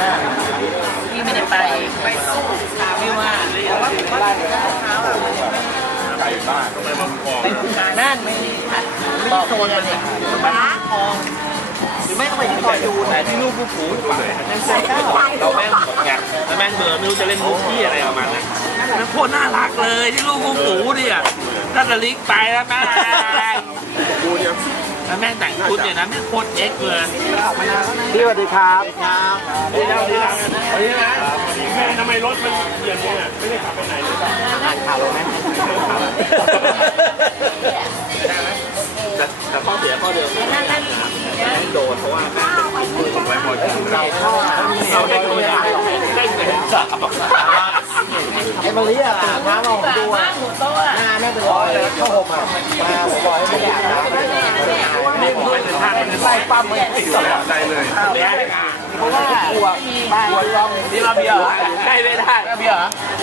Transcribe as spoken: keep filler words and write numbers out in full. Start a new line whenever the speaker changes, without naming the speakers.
พี่ไม่ได้ไปไปสู้ไม่ว่าเลยว่าว่าเช้าแบบไปบ้านไปทำงานนั่นไม่ไม่โซนมันเนี่ยบ้านทองหรือไม่ก็ไปที่ซอยยูแต่ที่ลูกผู้ผูในซอยเก้าเราแม่งหมดไงแล้วแม่งเบื่อไม่รู้จะเล่นมุกที่อะไรประมาณนั้นแล้วโคตรน่ารักเลยที่ลูกผู้ผูเนี่ยถ้าจะลิกไปแล้วแม่แล้วแม่งแต่งชุดเนี่ยนะแม่งโคตรเอ็กเลยพี่สวัสดีครับครับสวัสดีครับสวัสดีครับสวัสดีนะแม่ทำไมรถมันเย็นเนี่ยไม่ได้ขับไปไหนเลยอ่านข่าวลงไหมแต่แต่ข้อเสียข้อเดิมแม่งโดนเพราะว่าแม่งมือของไว้หมดเราเราได้ตัวอย่างได้เงินสามไอ้มาลีอ่ะน้าเราดูอ่ะหน้าแม่เป็นรอยเลยเข้าห่มอ่ะมาผมบอกให้ไม่อยากนะนี่ผมไปถึงทางไล่ปั๊มไม่ติดได้เลยเพราะว่ากลัวบ้านกลัวนี่เราเบียร์ได้ไม่ได้เบียร์